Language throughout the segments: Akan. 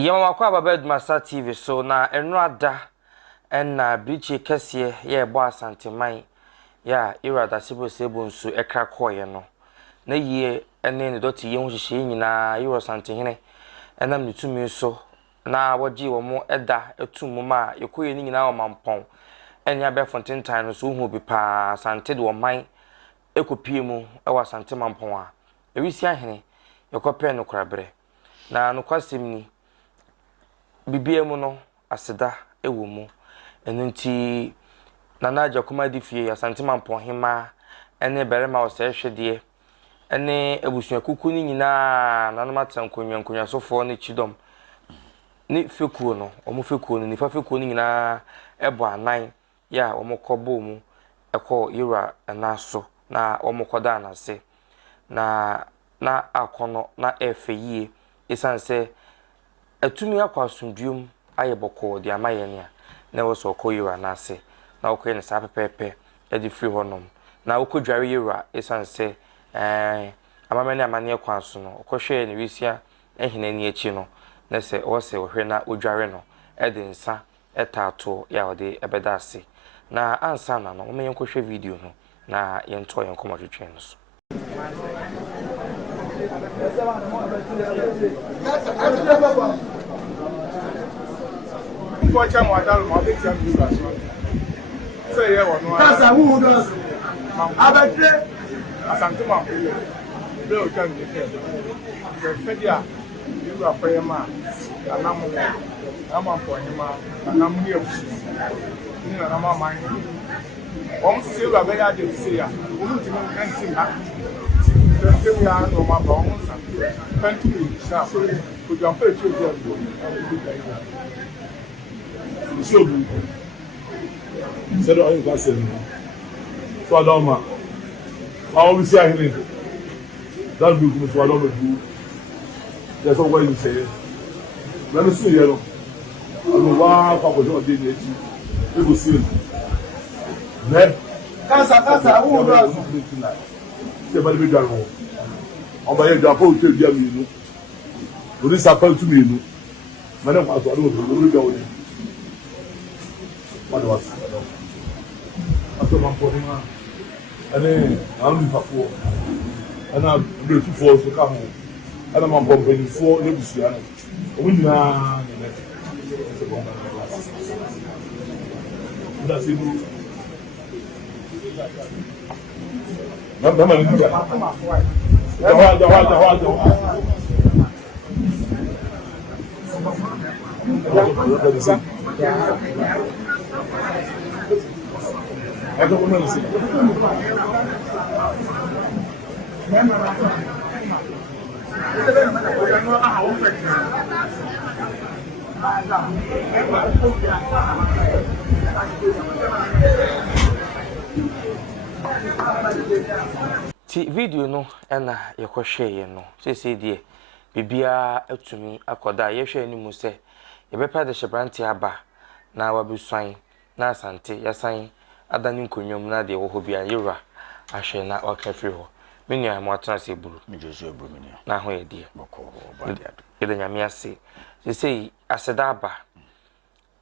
Yama kwa babed masa TV so na enrada na brichi kese ye bo asantemai ya irada sibo sebo nsu ekra koye no na yie ene ne doti ye hunhye nyina yiro santehene enam ne tumi so na wogi wo mo eda etum ma yekoye ni nyina wo mampon enya be fontentan no so hu bi pa sante de wo man ekopie mu e wa sante mampon a ewisi ahene yekope no korabre na no kwasem ni bibie mu no aseda ewo mu enunti nana jakuma di fie asante mampon hema ene berema wo se hwede ene ebusua kuku ni nyina nanu matan konyankonya sofo ne chidom ni fekuo no omo fekuo no ni fa fekuo ni nyina ebo anan ya omo kobo mu ekọ yura anaso na omo koda anase na akono na efeyie esanse atumi akwasundwum ayeboko de amaye ne na wo so koyura anase na okoye ne sa pepepe e di free honom na okodware yura esanse amamene amane kwanso no okohwe ne wisia ehina ni echi no na se o se ohwe na odware no e de nsa etato ya ode ebeda ase na ansa na no me yenkohwe video no na yento yenkomo twetwe no so Fortune model mo be tiam you as well. Say here one. That's who does. Abete Asante ma pe. Be o kan ni ke. Ke fedia you are prayer ma. Anamu. Ama po hima. Anamu ni ebusu. Ni na ma man. Won se wa be ya de se ya. Won ti mo kan ti ha. Tem ya no ma ba won sa. Kan ti sha. Ko jam pe ti o je. Shobu. Said I was saying. Swadoma. How we see him. That be come Swadoma do. That's what you say. Let me see you. I'm wa pa ko jo de ni echi. We go see. Ne? Kasa who does. Se ba be dwan ho. Oba ye dwa pa o twa dia mi nu. Ori sapal tu mi nu. Madam kwa so do do do do. What was after my phone? And then I'm before, and I'm beautiful to come home. And I'm company for Luciano. We now that's it. I don't know. ti video no na yekohwe no sese die bibia atumi akoda yehwe animu se yebepa de hyebranti aba na wabusuan na asante yasan adani nkonyom na de wo ho bia yura ahwe na wakafiri ho menua mo atena se buru Joshua eburu menua na ho ye die boko ba dia do yede nyame ase sese aseda aba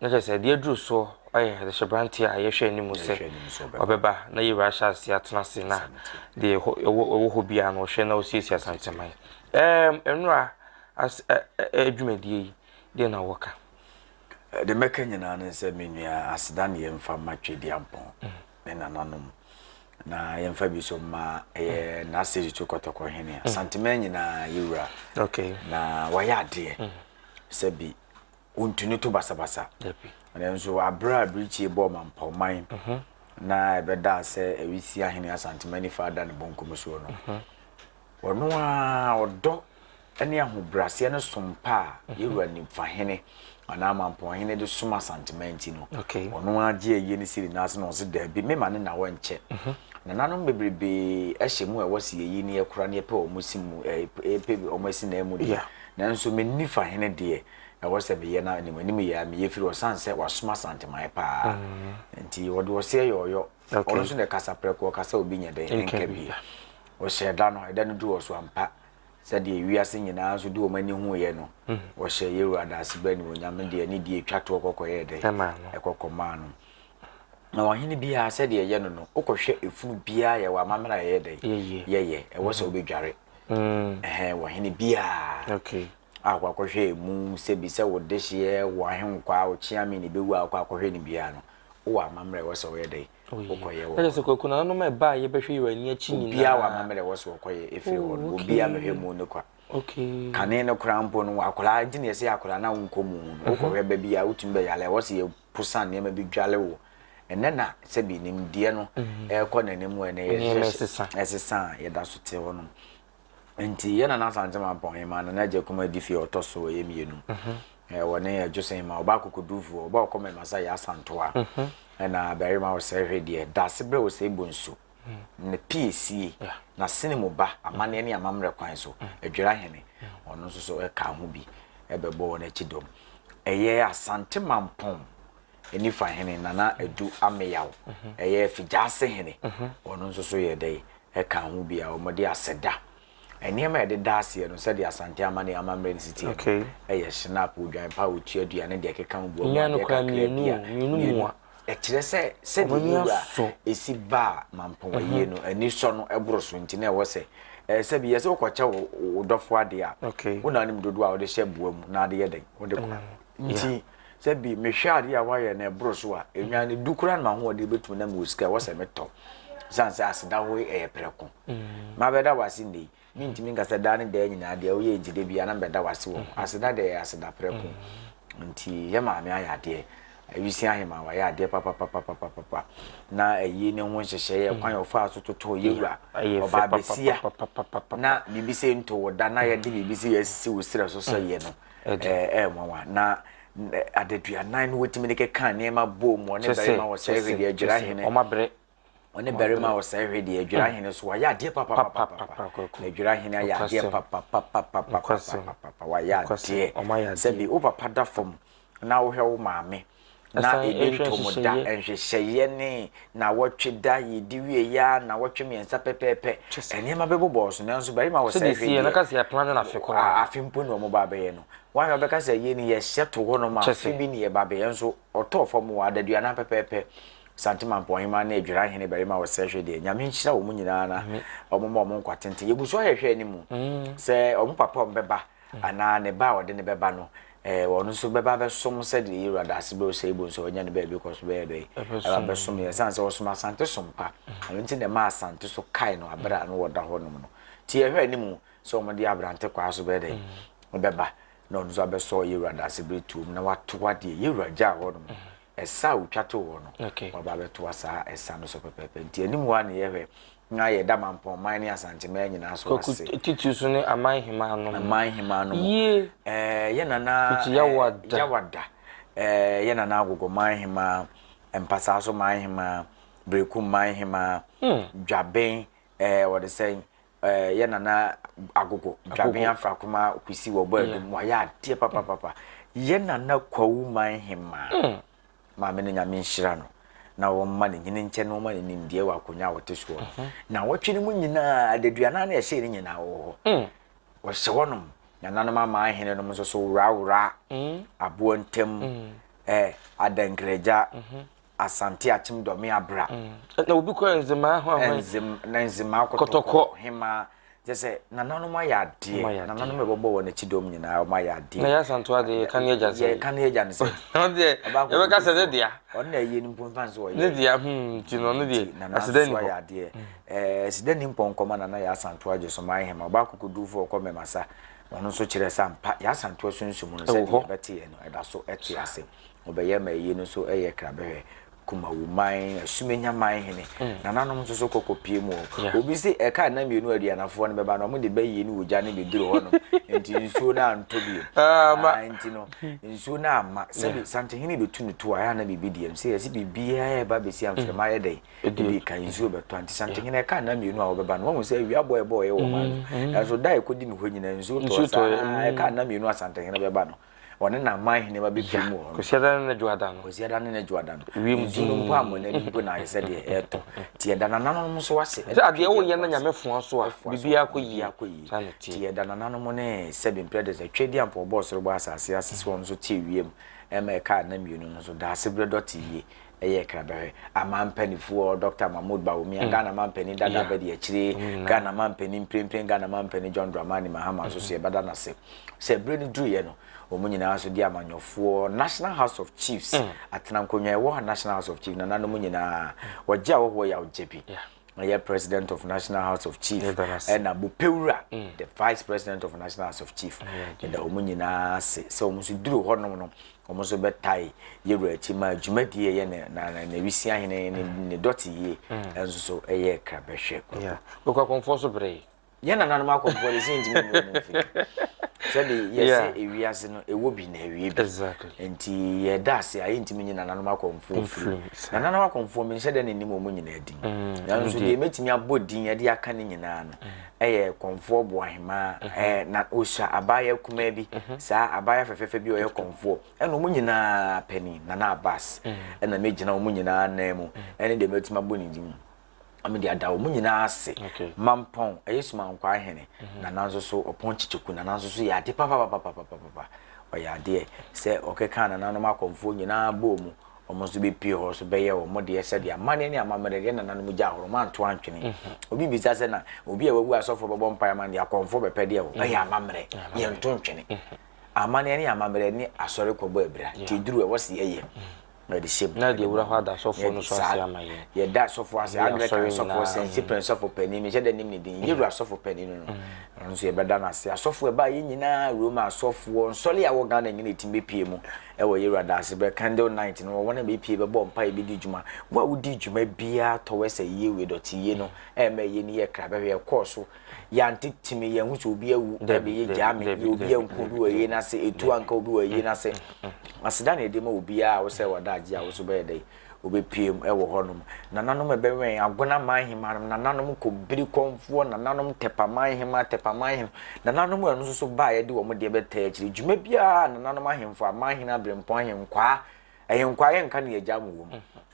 na jese de aduru so oye de hyebranti a yehwe animu se obeba na yura ahya ase atena se na de wo ho bia na hwe na osisi asante man enura as adwumadie yi de na woka de meka nyina ne se menua aseda ne yemfa matwedi ampon ne nananom na yemfa bi so ma na stage to kotoko hene sentiment nyina yura okay na waya ade se bi untuni to basabasa na nso abra brichi bo mampauman na ebeda se ewisi ahene asantiment fada ne bonkom so no wono a odo ene ahobrase ne sompa yura ni fahene ana mampon hene de suma sentiment no okay wono age eye ne siri nas no se da bi mema ne na wanche na nanom bebrebe ehye mu e wose yi ne ekura ne epe o musimu epe o masi na emu de na nso menni fahene de e wose be ye na anim ya me yefiri o sanse wasuma sentiment pa nti wode wo se yoyo ono so ne kasa preko kasa obi nya de enka bi o sheda no eda no du o so ampa said the wiase nyina so do mani hu ye no wo hye yeru adase ba ni onyame de ani die twa to kokoye de ekokoma no na wahene bia said the ye no okohwe efunu bia ye wa mamra ye de ye e wo so obedware wahene bia okay akwakohwe mu se bi se wo de hye wo ahenkwa wo chiame ni bewu akwakohwe ni bia no wo amamra wo so ye de okoye wo ele se kokuna no me ba ye behwe yiwa ni achi nyina bia wa amamra wo so okoye efiri wo bia mehwe mu no kwa okay kane no krampo no akola gine se akola na wonkomu no okohwe ba bia utumbe yale wo se ye pusan ne ma bi dwale wo ene na se bi nim die no ko nanim ene ye esesa ye da so te wo no enti ye na sanje ma pon ma na je kuma di fi otoso ye mienu wone ye Jose ma oba kokodufu oba ko me masa ya santoa na beri ma wo se hwede da se bre wo se bonsu ne PC na sinimo ba amane ne amamre kwan so adwira hene ono so so e ka ho bi e bebo na chidom eye asante mampom eni fa hene nana edu ameyaw eye fijase hene ono so so ye dai e ka ho bi a omode aseda eniema e de daase no se de asante amane amamre city okay eye snap udwan pa otu aduane de keka ho bu o de ka minu ekire se de yura esi ba mampon waye no ani so no eboro so nti na e wo se se bi yese ukoche wo dofo ade a okay wona nim dodo a wo de hye buam na ade ye den wo de kwa nti se bi mehwe ade a waye na eboro so a enwane dukura na ho de betum na musika wo se meto sanse aseda ho preko ma beda wase ndei mintimi ngasa da ne da nyina ade wo ye njide bia na beda wase wo aseda de aseda preko nti ye ma me ayade awisi ahema wa ya ade papa na eyi ne ho hyehye ye kwan ofa so toto yewura oba besia na bibise nto woda na ye de bibise yesi wosira so so ye no mwa na adedua 9 wotimi ne keka ne ma bom one bere ma wo se hwede adwira hene one bere ma wo se hwede adwira hene so wa ya ade papa na adwira hene ya ade papa wa ya ade se bi o papa da fom na wo hwe wo maame na edento moda enhwehye ne na wotwe da yedi wie ya na wotwe miensa pepepe enema bebo so na nso bari ma wo se hwede na kasi aplan na afeko afimpo no mo ba be ye no wan yo be kasi ye ni ye hyeto ho no ma afibi ni ye ba be ye nso otofo mo adadua na pepepe santima mpohima na edwira hene bari ma wo se hwede nyame nhyira wo mu nyina na omo nkwatente yebuso ahwehwe ni mu se omo papa ombeba ana ne ba ode ne beba no wono so beba be som se de yira da se be se ibo so onya ne ba bi ko so be be be som ye san se wo som asante sompa nti ne ma asante so kai no abra no woda ho no no ti ye hwe ni mu so mo de abrante kwa so be de beba no no so be so yira da se be tu na wato wade yira ja ho no esa utwato ho no ba be to asa esa no so pepepe nti anim wa ne ye hwe na ye da mampon man ni asante ma nyina so ase titu so ne aman hima no ye ye nana yawada ye nana agogo man hima empasa so man hima breku man hima dwaben what they say ye nana agogo dwaben afra kuma kwisi wo ba dum wa ya tie papa ye nana kwawu man hima ma me nyame nhira no na wo ma ne nyine nche no ma ne nimdie wa konya wote so na wotwe mu nyina adeduana na ye hye ne nyina wo wo hye wonom na nanom ama ahene no so so wura abo ntem adankreja asante achim domi abra na obi ko enzema ho enzema akotoko hima jese na nanom ayade na nanom ebobo wo na chidom nyina ma ayade na ya santo ade kan ye jase ye kan ye jase ode e be ka se de dia ona ye ni mpon so ye ne dia ti no ne dia asida ni ayade asida ni mpon koma na ya santo aje so ma hima ba kokudufo ko memasa ono so kire sampa ya santo sunsumu no se de beti ye no eda so eti ase obeye ma ye no so eye krabe kuma wuman asumenya man hene na nanom so kokopie mu obi se e ka na mienu aduanafo no beba no mo de bayi ni oja ne beduro ho no enti nsuo na antobie enti no nsuo na ama se sante hene betu ne to aya na bibidiem se yesi bibia e ba besi amfrema ye dai ebi kan nsuo beto anti sante hene ka na mienu a obeba no mo se wi aboy e wo man so dai kodi ne ho nyina nsuo to sa e ka na mienu asante hene beba no one na man ne ba be mu ko sia da na juada no ko sia da ne juada no wiem dunu mpa mo na bi na ye se de eto tie da nananom so wase se ade wo ye na nyame fo so a bibia ko yi tie da nananom ne se bi mpre de se twedi ampo boss ro bo asase asese won so tie wiem ema ka na mienu no so da se bre dot yi eye krabe amampanifo Dr. Mahmoud Bawumia Ghana mampani dada bedi akire Ghana mampani mprempren Ghana mampani John Dramani Mahama so se bada na se bre ni dru ye no omunyina so di amanyofo National House of Chiefs atenankonwa e wo National House of Chiefs na nanu munyina wagya wo ya ojebi yeah, President of National House of Chief and Abu Peura, the Vice President of National House of Chief. And the Omunina so almost drew Hornum, almost a bit tie, you were Chima, Jumeti, and we see in the dotty ye, and so a year crab a shake. Yeah, look up on Fossabray. Yen and Marco for the same. Said yes, we as it would be near exactly. And tea that's I ain't meaning an animal conform. An animal conforming said any more money in Eddie. And so they met me a boarding at the canning in an conform bohima, not Osha, a buyer could maybe, sir, a buyer for February conform, and a munina penny, nana bass, and a major munina name, and they met my bunny. I mean, the ada munyina ase mampon ayesu mankwa hene na nanzo so opon chichuku na nanzo so ya de papa o ya de se okeka na nanu makomfo nyina bomu omonso be pie ho so be ye o mode se de amane ne amamere na nanu mugya horo man to antwene obi bi se na obi a wawu asofo bebo mpa man de akomfo be pede o ya amamere ye nto ntwene amane ne amamere ni asore kobo ebra ti duru e wose ye na the shame na de wura ha da sofo no so ase amaye ye da sofo ase agreka sofo sense pen sofo pani me hede nim ni din ye wura sofo pani no so ye beda na ase sofo e ba ye nyina roma sofo nsole ya wo Ghana nyina timbe pie mu e wo ye wura da ase be candle night no wona be pie be bom pa e be di djuma wa wo di djuma bia to we se ye we doti ye no e me ye ni ye kra be ye course ya ntitimi ye hu so obi awu e be ye jame ye obi anku bi wo ye na se etu anka obi wo ye na se asida na edema obi a wo se wadaje a wo so be dey obi piem e wo honum na nanom e be wen agona manhima na nanom ko biri konfo na nanom tepa manhima na nanom anu so ba ye de wo de be ta akiri djuma bia na nanom ahemfo manhina brempon ahemkwa ahemkwa ye nka na ye jamu wo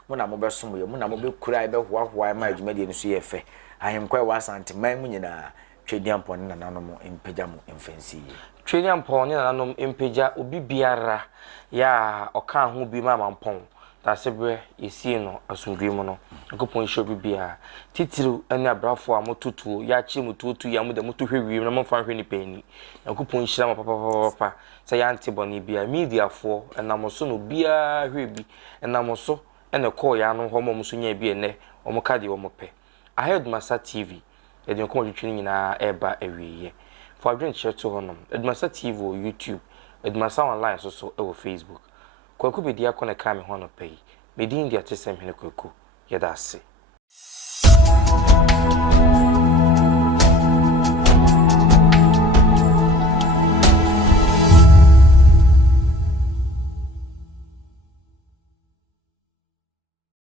mu na mo be som ye mu na mo be kura e be hoahoa ma djuma de no so ye fe ahemkwa wa asante man mu nyina twediampon na nanom empagya mu emfansi twediampon na nanom empagya obi biara ya oka ho bi ma mampon ta sebre yesi no asundwe mu no nkopon hye obi bia titiru ene abrafo a motutuo ya chi mututu ya mu de mutuhwe wi na momfa hwe ni pani nkopon hyira ma papa say ya antiboni bia media fo enamoso no bia hwe bi enamoso ene call ya no homo muso nya bi ene omoka de omope ahead masa tv e de nko twetwe nyina eba awiye for adwen cheto honom edmasa tv o youtube edmasa online so e wo facebook kwaku be dia kona ka me hono pay me din dia tesem hene kwaku yeda ase